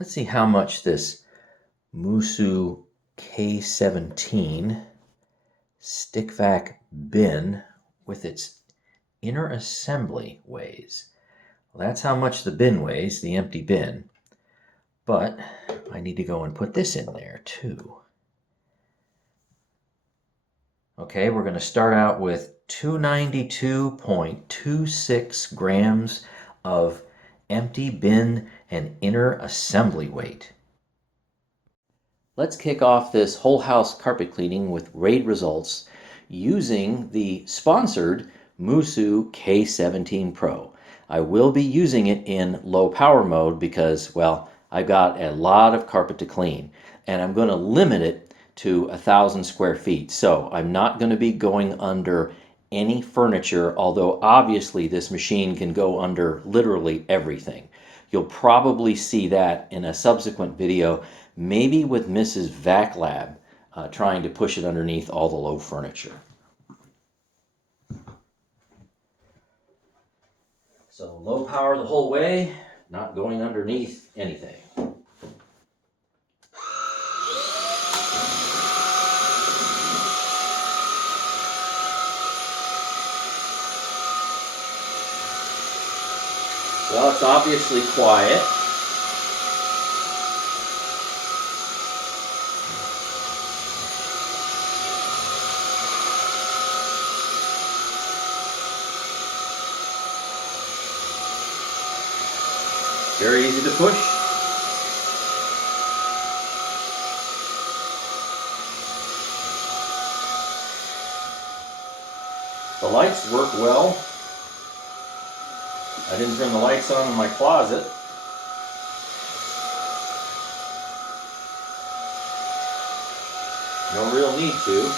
Let's see how much this MOOSOO K17 stick vac bin with its inner assembly weighs. Well, that's how much the bin weighs, the empty bin. But I need to go and put this in there too. Okay, we're going to start out with 292.26 grams of empty bin and inner assembly weight. Let's kick off this whole house carpet cleaning with raid results using the sponsored MOOSOO K17 Pro. I will be using it in low power mode because, well, I've got a lot of carpet to clean and I'm going to limit it to 1,000 square feet. So I'm not going to be going under any furniture, although obviously this machine can go under literally everything. You'll probably see that in a subsequent video, maybe with Mrs. Vaclab trying to push it underneath all the low furniture. So low power the whole way, not going underneath anything. Well, it's obviously quiet. Very easy to push. The lights work well. I didn't turn the lights on in my closet. No real need to.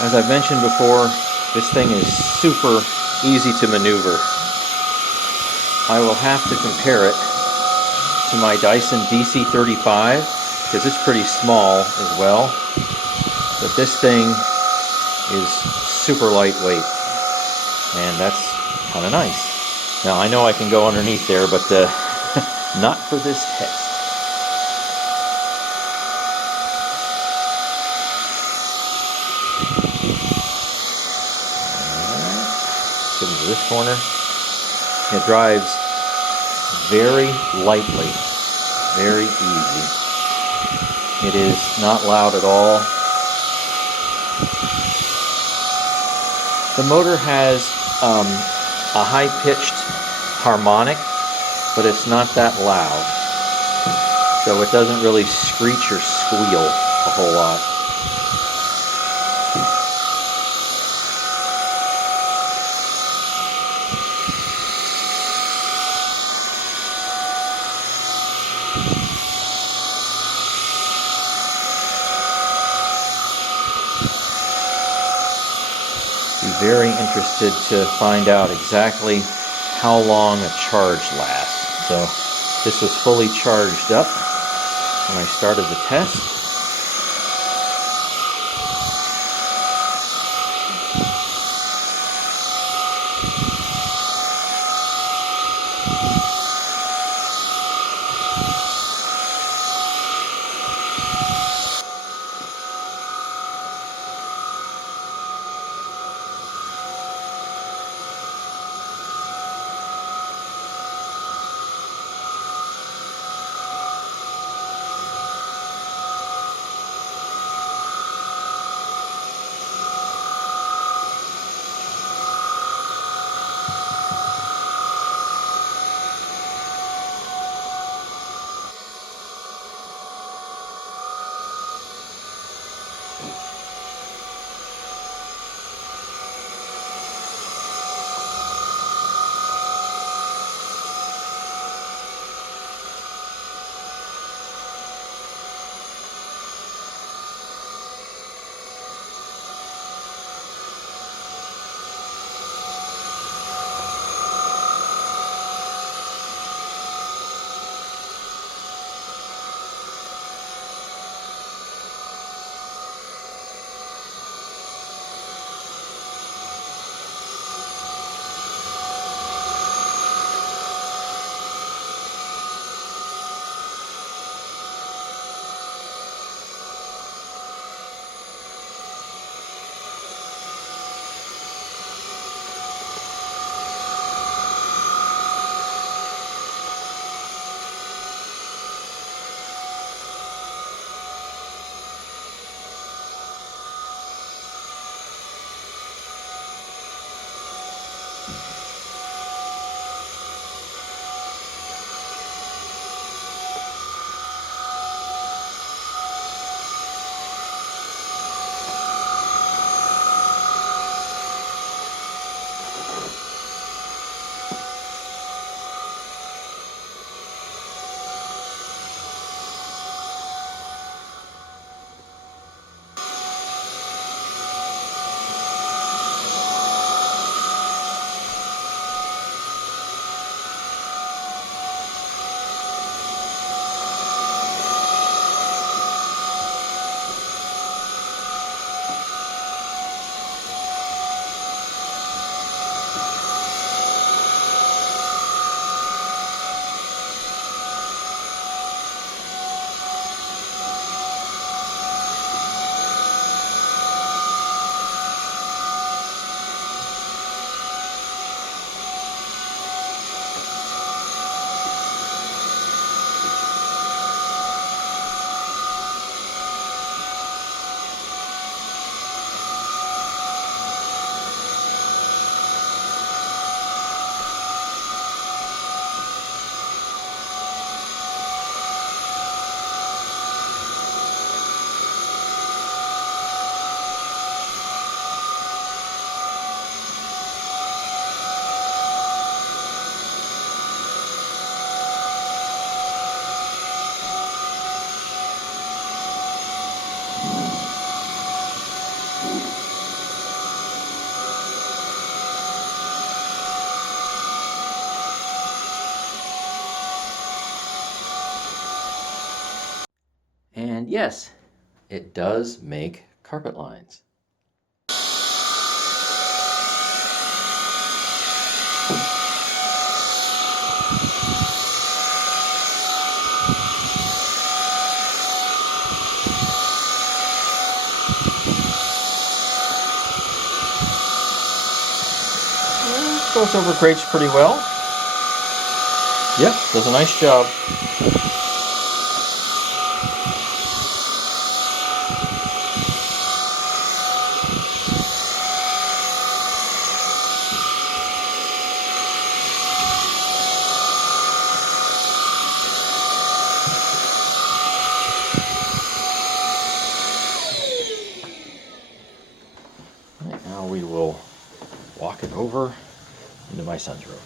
As I've mentioned before, this thing is super easy to maneuver. I will have to compare it to my Dyson DC-35 because it's pretty small as well, but this thing is super lightweight, and that's kind of nice. Now I know I can go underneath there, but not for this test. Get into this corner. It drives very lightly, very easy. It is not loud at all. The motor has a high-pitched harmonic, but it's not that loud. So it doesn't really screech or squeal a whole lot. Be very interested to find out exactly how long a charge lasts. So this was fully charged up when I started the test. yes, it does make carpet lines. Goes over crates pretty well. Yep, does a nice job. Right, now we will walk it over into my son's room.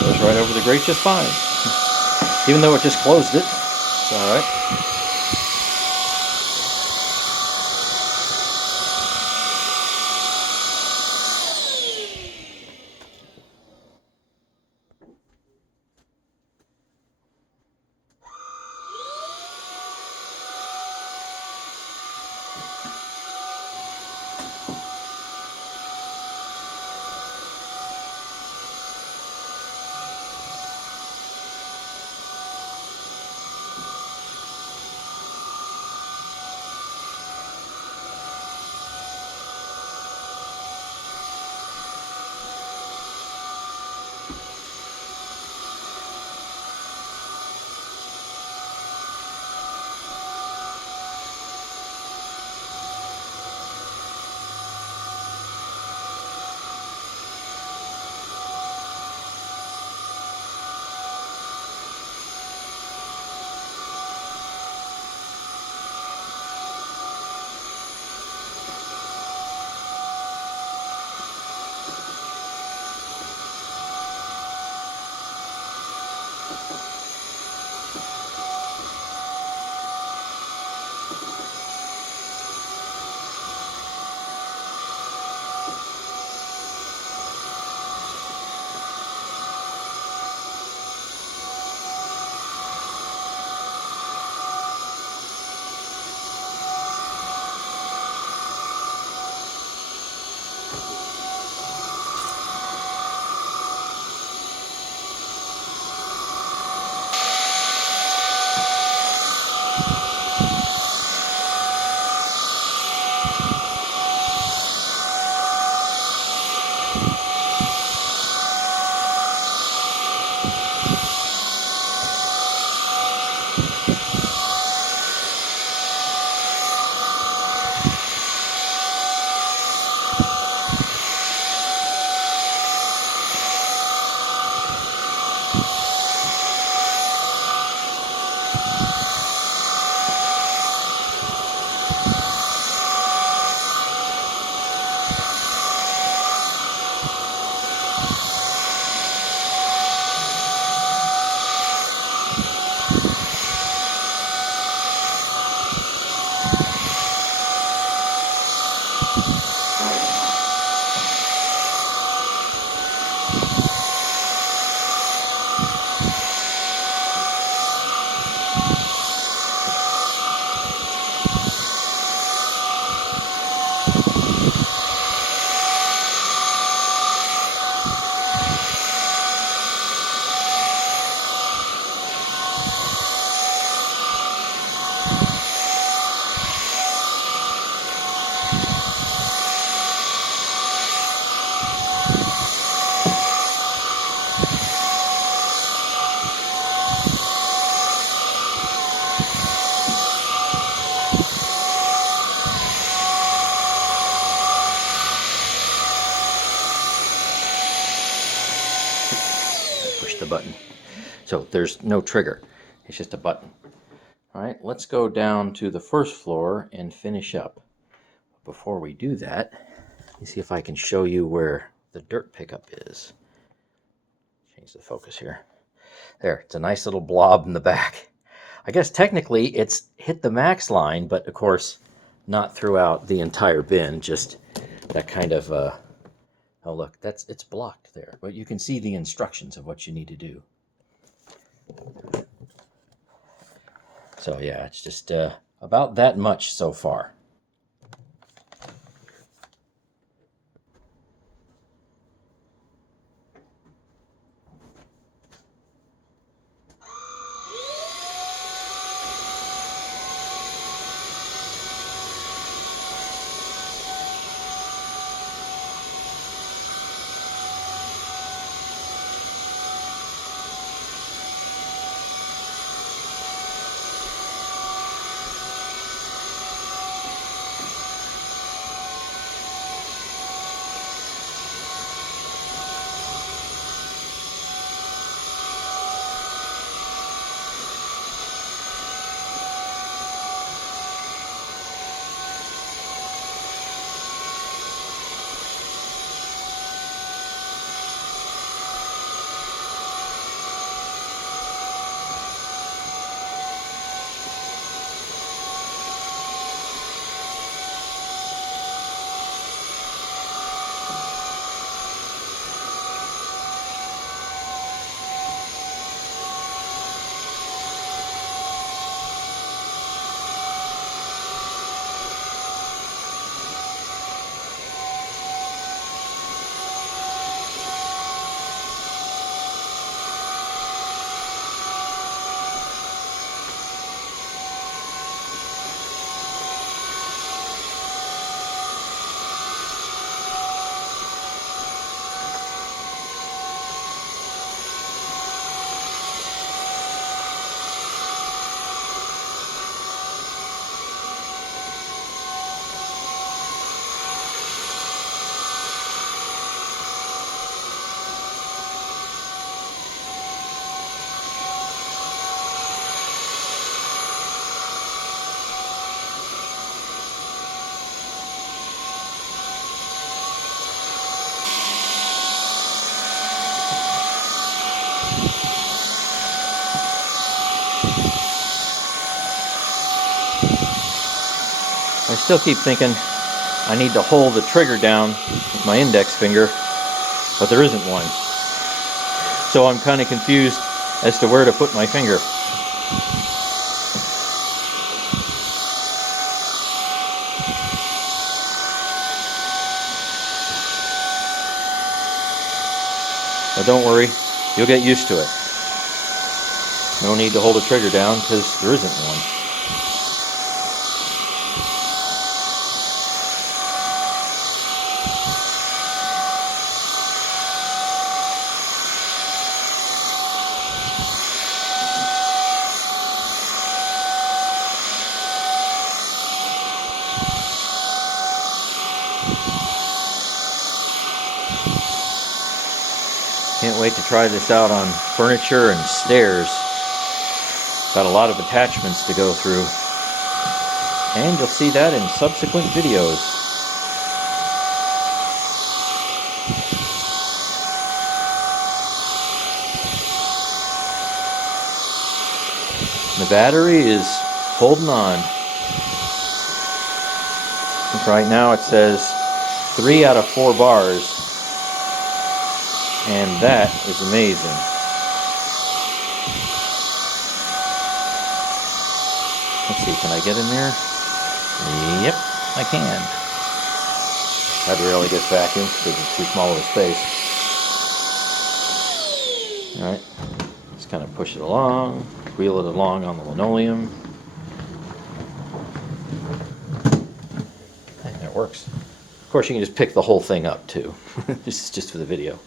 Goes right over the grate just fine. Even though it just closed it, it's all right. So there's no trigger. It's just a button. All right, let's go down to the first floor and finish up. Before we do that, let me see if I can show you where the dirt pickup is. Change the focus here. There, it's a nice little blob in the back. I guess technically it's hit the max line, but of course not throughout the entire bin, just that kind of, oh look, it's blocked there, but you can see the instructions of what you need to do. So yeah, it's just about that much so far. I still keep thinking I need to hold the trigger down with my index finger, but there isn't one. So I'm kind of confused as to where to put my finger. But don't worry, you'll get used to it. No need to hold a trigger down because there isn't one. Can't wait to try this out on furniture and stairs. Got a lot of attachments to go through. And you'll see that in subsequent videos. The battery is holding on. Right now it says 3 out of 4 bars. And that is amazing. Let's see, can I get in there? Yep, I can. That rarely gets vacuumed because it's too small of a space. Alright, just kind of push it along, wheel it along on the linoleum. And that works. Of course, you can just pick the whole thing up too. This is just for the video.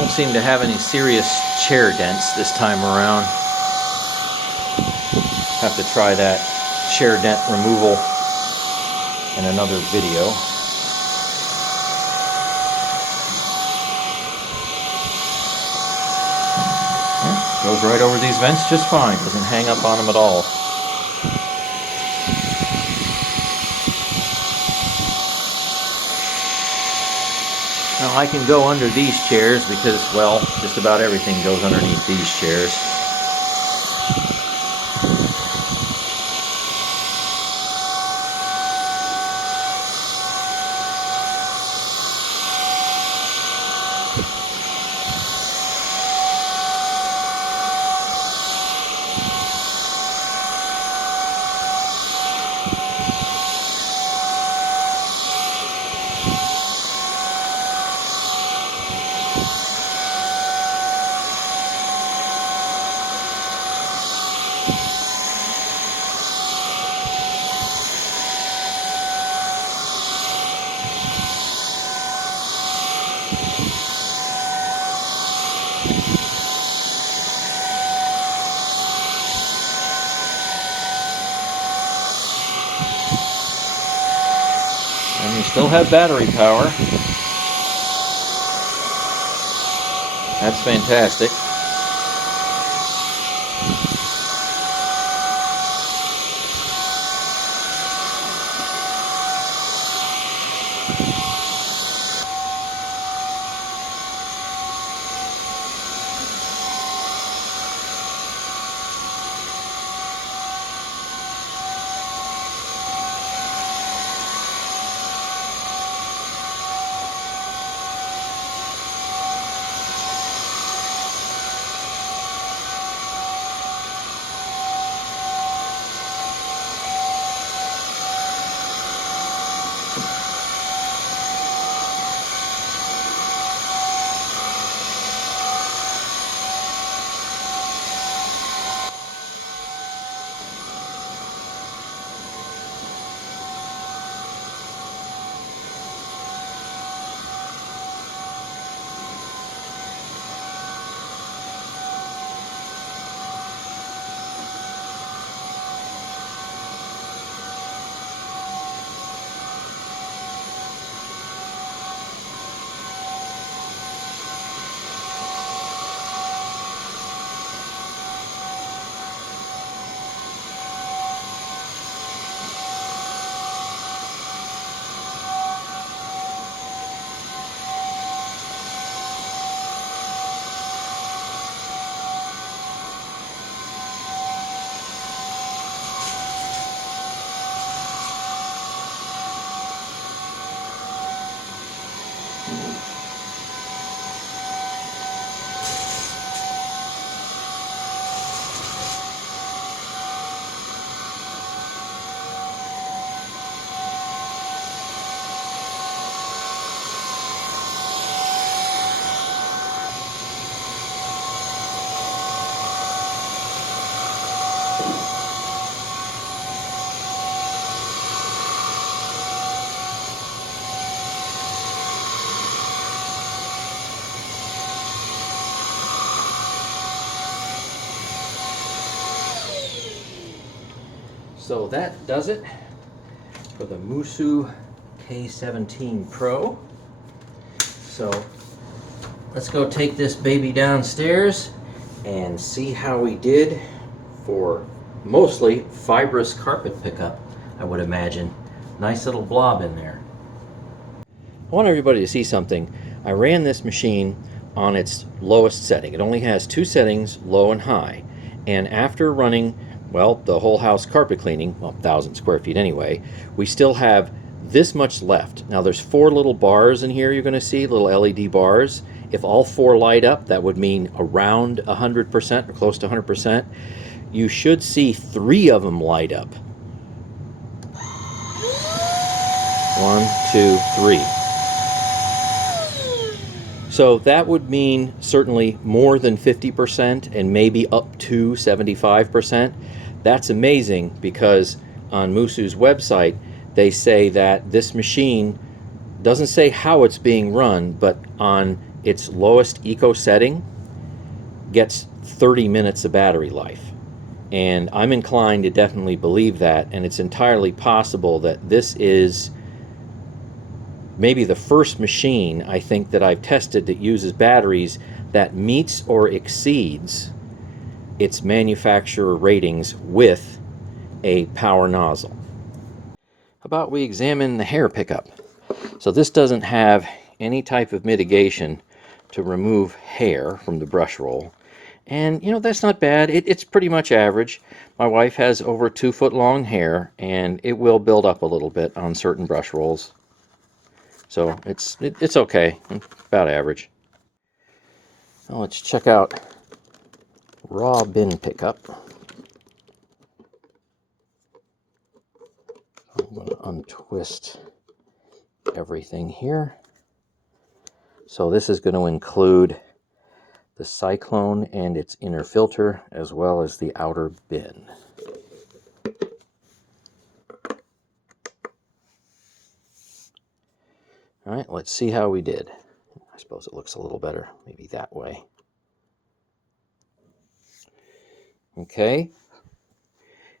Don't seem to have any serious chair dents this time around. Have to try that chair dent removal in another video. Goes right over these vents just fine. Doesn't hang up on them at all. Now I can go under these chairs because, well, just about everything goes underneath these chairs. And we still have battery power. That's fantastic. So that does it for the MOOSOO K17 Pro. So let's go take this baby downstairs and see how we did for mostly fibrous carpet pickup, I would imagine. Nice little blob in there. I want everybody to see something. I ran this machine on its lowest setting. It only has two settings, low and high. And after running, well, the whole house carpet cleaning, well, 1,000 square feet anyway, we still have this much left. Now there's 4 little bars in here you're going to see, little LED bars. If all 4 light up, that would mean around 100% or close to 100%. You should see 3 of them light up. 1, 2, 3. So that would mean certainly more than 50% and maybe up to 75%. That's amazing because on MOOSOO's website they say that this machine doesn't say how it's being run, but on its lowest eco setting gets 30 minutes of battery life. And I'm inclined to definitely believe that, and it's entirely possible that this is maybe the first machine I think that I've tested that uses batteries that meets or exceeds its manufacturer ratings with a power nozzle. How about we examine the hair pickup? So this doesn't have any type of mitigation to remove hair from the brush roll. And you know, that's not bad. It's pretty much average. My wife has over 2 foot long hair, and it will build up a little bit on certain brush rolls. So it's okay, about average. Now let's check out raw bin pickup. I'm going to untwist everything here. So this is going to include the cyclone and its inner filter, as well as the outer bin. All right, let's see how we did. I suppose it looks a little better, maybe that way. Okay.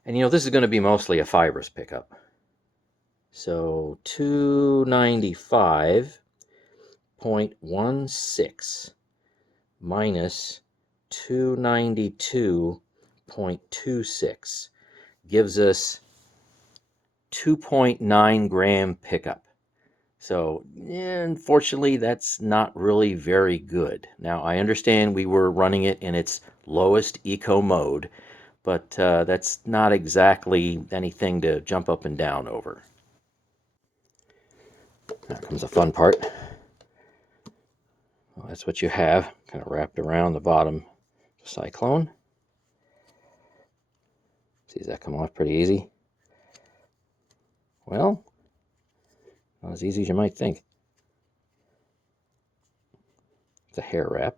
And you know, this is going to be mostly a fibrous pickup. So 295.16 minus 292.26 gives us 2.9 gram pickup. So unfortunately, that's not really very good. Now, I understand we were running it in its lowest eco mode, but that's not exactly anything to jump up and down over. Now comes the fun part. Well, that's what you have, kind of wrapped around the bottom cyclone. See, does that come off pretty easy? Well, not as easy as you might think. It's a hair wrap.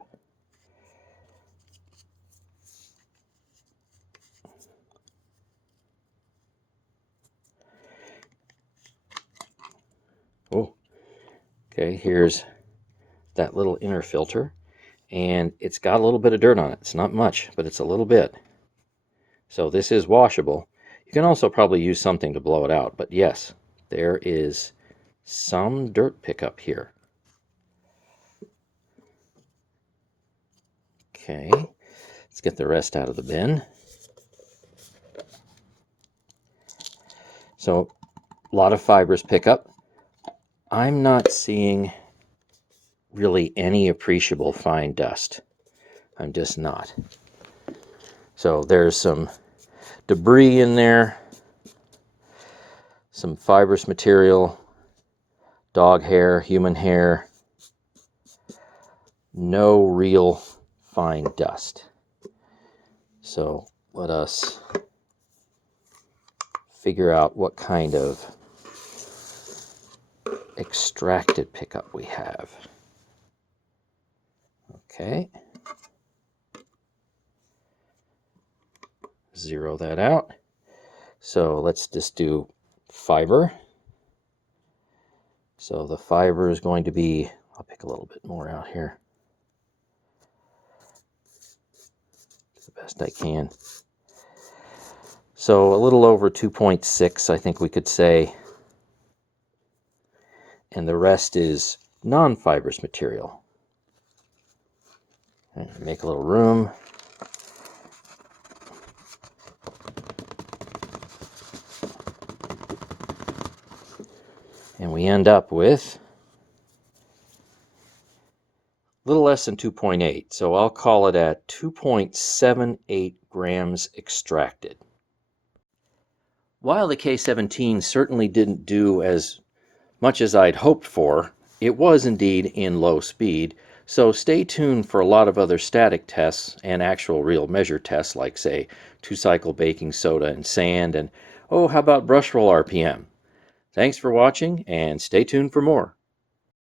Oh, okay, here's that little inner filter, and it's got a little bit of dirt on it. It's not much, but it's a little bit. So this is washable. You can also probably use something to blow it out, but yes, there is some dirt pickup here. Okay, let's get the rest out of the bin. So, a lot of fibrous pickup. I'm not seeing really any appreciable fine dust. I'm just not. So there's some debris in there, some fibrous material, dog hair, human hair, no real fine dust. So let us figure out what kind of extracted pickup we have. Okay. Zero that out. So let's just do fiber. So the fiber is going to be, I'll pick a little bit more out here. Do the best I can. So a little over 2.6, I think we could say. And the rest is non-fibrous material. Make a little room. And we end up with a little less than 2.8. So I'll call it at 2.78 grams extracted. While the K17 certainly didn't do as much as I'd hoped for, it was indeed in low speed. So stay tuned for a lot of other static tests and actual real measure tests, like say 2-cycle baking soda and sand, and oh, how about brush roll RPM? Thanks for watching, and stay tuned for more.